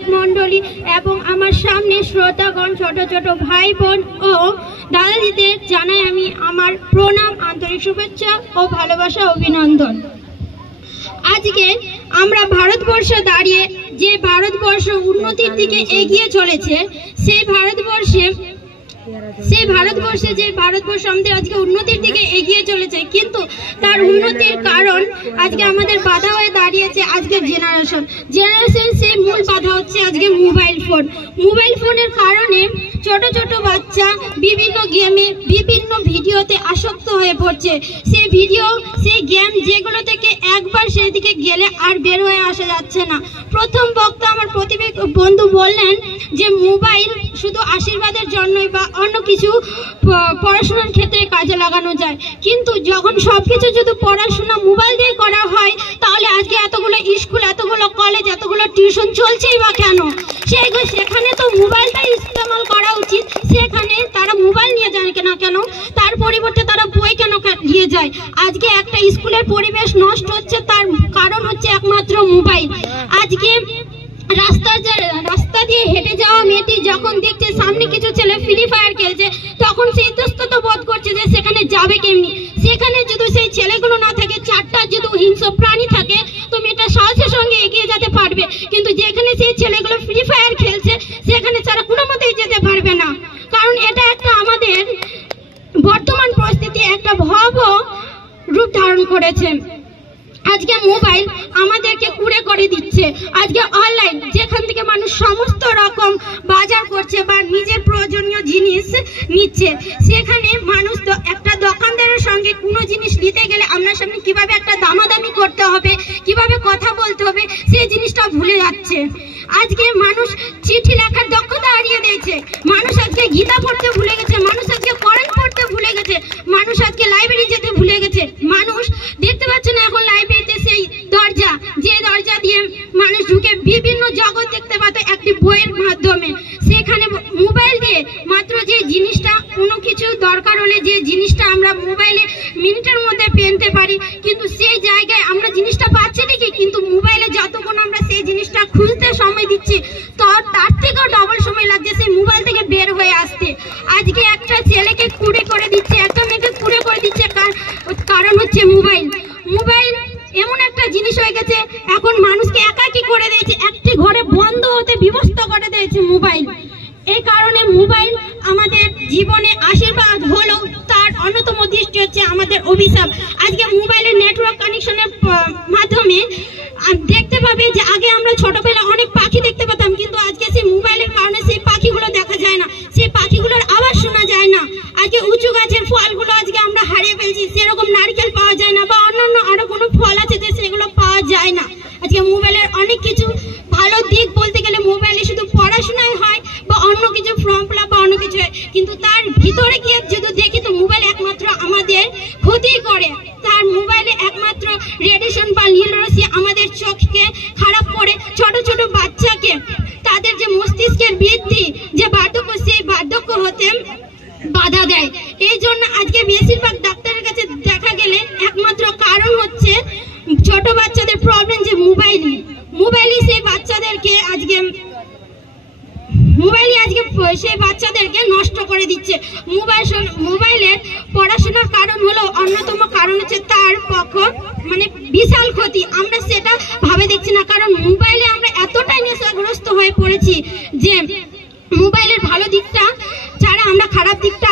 অভিভাবক মণ্ডলী এবং আমার সামনে শ্রোতাগণ, ছোট ছোট ভাই বোন ও দাদা দিদিদের জানাই আমি আমার প্রণাম, আন্তরিক শুভেচ্ছা ও ভালোবাসা, অভিনন্দন। আজকে আমরা ভারতবর্ষে দাঁড়িয়ে যে ভারতবর্ষ উন্নতির দিকে এগিয়ে চলেছে, সেই ভারতবর্ষে যে ভারতবর্ষ আমাদের আজকে উন্নতির দিকে এগিয়ে চলেছে, কিন্তু তার উন্নতির কারণ আজকে আমাদের বাধা হয়ে দাঁড়িয়েছে আজকের জেনারেশন। সেই মূল বাধা হচ্ছে আজকে মোবাইল ফোনের কারণে ছোট ছোট বাচ্চা বিভিন্ন গেমে, বিভিন্ন ভিডিওতে আসক্ত হয়ে পড়ছে। সেই গেম যেগুলো থেকে একবার সেদিকে গেলে আর বের হয়ে আসা যাচ্ছে না। প্রথম বক্তা আমার বন্ধু বললেন যে মোবাইল শুধু আশীর্বাদের জন্যই বা অন্য কিছু পড়াশোনার ক্ষেত্রে কাজে লাগানো যায়, কিন্তু যখন সবকিছু যদি পড়াশোনা মোবাইল দিয়ে করা হয়, তাহলে আজকে এতগুলো স্কুল, এতগুলো কলেজ, এতগুলো টিউশন চলছেই বা কেন? সেখানে তো মোবাইলটাই ইস্তেমাল করা উচিত। সেখানে তারা মোবাইল নিয়ে যায় না কেন? তার পরিবর্তে তারা বই কেন নিয়ে যায়? আজকে একটা স্কুলের পরিবেশ নষ্ট হচ্ছে, তার কারণ হচ্ছে একমাত্র মোবাইল। আজকে রাস্তা দিয়ে হেঁটে যাওয়া মেয়েটি যখন দেখছে সামনে কিছু ছেলে ফ্রি ফায়ার খেলছে, তখন সে ইতস্তত বোধ করছে যে সেখানে যাবে কেমনি। সেখানে যদি সেই ছেলেগুলো না থাকে, চারটা যদি হিংস্র প্রাণী থাকে, তো মেয়েটা সাহসের সঙ্গে এগিয়ে যেতে পারবে। কিন্তু যেখানে সেই ছেলেগুলো ফ্রি ফায়ার খেলছে, সেখানে তারা কোনো মতেই যেতে পারবে না। কারণ এটা একটা আমাদের বর্তমান পরিস্থিতি একটা ভয়াবহ রূপ ধারণ করেছে। আজকে মোবাইল আমাদেরকে কুড়ে করে দিচ্ছে। আজকে অনলাইন যেখান থেকে মানুষ সমস্ত রকম বাজার করছে বা নিজের প্রয়োজনীয় জিনিস নিচ্ছে, সেখানে মানুষ একটা দোকানদারের সঙ্গে কোনো জিনিস নিতে গেলে আপনার সামনে কিভাবে একটা দামাদামি করতে হবে, কিভাবে কথা বলতে হবে, সেই জিনিসটা ভুলে যাচ্ছে। আজকে মানুষ চিঠি লেখার দক্ষতা হারিয়ে দিয়েছে। মানুষ আজকে গীতা পড়তে ভুলে গেছে, মানুষ আজকে কোরআন পড়তে ভুলে গেছে, মানুষ আজকে লাইব্রেরি যেতে ভুলে গেছে। মানুষ দেখতে পাচ্ছে না এখন লাইব্রেরিতে সেই দরজা, যে দরজা দিয়ে মানুষ ঢুকে বিভিন্ন জগৎ দেখতে পাত একটি বইয়ের মাধ্যমে। সেখানে মোবাইল দিয়ে মাত্র যে জিনিসটা, কোনো কিছু দরকার হলে যে জিনিসটা আমরা মোবাইলে মিনিটের মধ্যে পেতে পারি, কিন্তু সেই জায়গায় আমরা জিনিসটা পাচ্ছি ঠিকই, কিন্তু মোবাইলে যতক্ষণ আমরা সেই জিনিসটা খুঁজতে সময় দিচ্ছি, তার থেকেও ডবল সময় লাগছে সেই মোবাইল থেকে বের হয়ে আসতে। আজকে একটা ছেলেকে কুড়ে করে দিচ্ছে, একটা মেয়েকে কুড়ে করে দিচ্ছে, কারণ হচ্ছে মোবাইল। মোবাইল এমন একটা জিনিস হয়ে গেছে, এখন মানুষকে একাকী করে দিয়েছে, একটি ঘরে বন্ধ হতে বিভক্ত করে দিয়েছে মোবাইল। এই কারণে মোবাইল আমাদের জীবনে আশীর্বাদ হলেও তার অন্যতম দৃষ্টি হচ্ছে আমাদের অভিশাপ। আজকে মোবাইলের নেটওয়ার্ক কানেকশনের মাধ্যমে দেখতে পাবে যে আগে আমরা ছোটবেলায় অনেক পাখি দেখতে পেতাম, কিন্তু আজকে সেই মোবাইলের কারণে সেই পাখিগুলো দেখা যায় না, সেই পাখিগুলোর আওয়াজ শোনা যায় না। আজকে উঁচু গাছের ফলগুলো আজকে আমরা হারিয়ে ফেলছি, সেরকম নারকেল পাওয়া যায় না, বা অন্যান্য আরো কোনো ফল আছে যে সেগুলো পাওয়া যায় না। আজকে মোবাইলের অনেক কিছু ভালো দিক বলতে গেলে মোবাইলে শুধু পড়াশোনায় হয় বা অন্য কিছু ফর্ম ফিল আপ বা অন্য কিছু হয়, কিন্তু তার ভিতরে গিয়ে যদি দেখি তো মোবাইল একমাত্র আমাদের ক্ষতি করে। তার মোবাইলে একমাত্র রেডিয়েশন বা নীল রশ্মি আমাদের চোখকে খারাপ করে, ছোট ছোট বাচ্চাকে তাদের যে মস্তিষ্কের বৃদ্ধি, যে বার্ধক্য, সেই বার্ধক্য হতে বাধা দেয়। এই জন্য আজকে বেশিরভাগ ডাক্তারের কাছে দেখা গেলে একমাত্র কারণ হচ্ছে ছোট বাচ্চাদের প্রবলেম, যে মোবাইলই সেই বাচ্চাদেরকে আজকে সেই বাচ্চাদেরকে নষ্ট করে দিচ্ছে। মোবাইলের পড়াশোনার কারণ হলো অন্যতম কারণ হচ্ছে তার মানে বিশাল ক্ষতি। আমরা সেটা ভাবে দেখছি না, কারণ মোবাইলে আমরা এতটাই নেশাগ্রস্ত হয়ে পড়েছি যে মোবাইলের ভালো দিকটা ছাড়া আমরা খারাপ দিকটা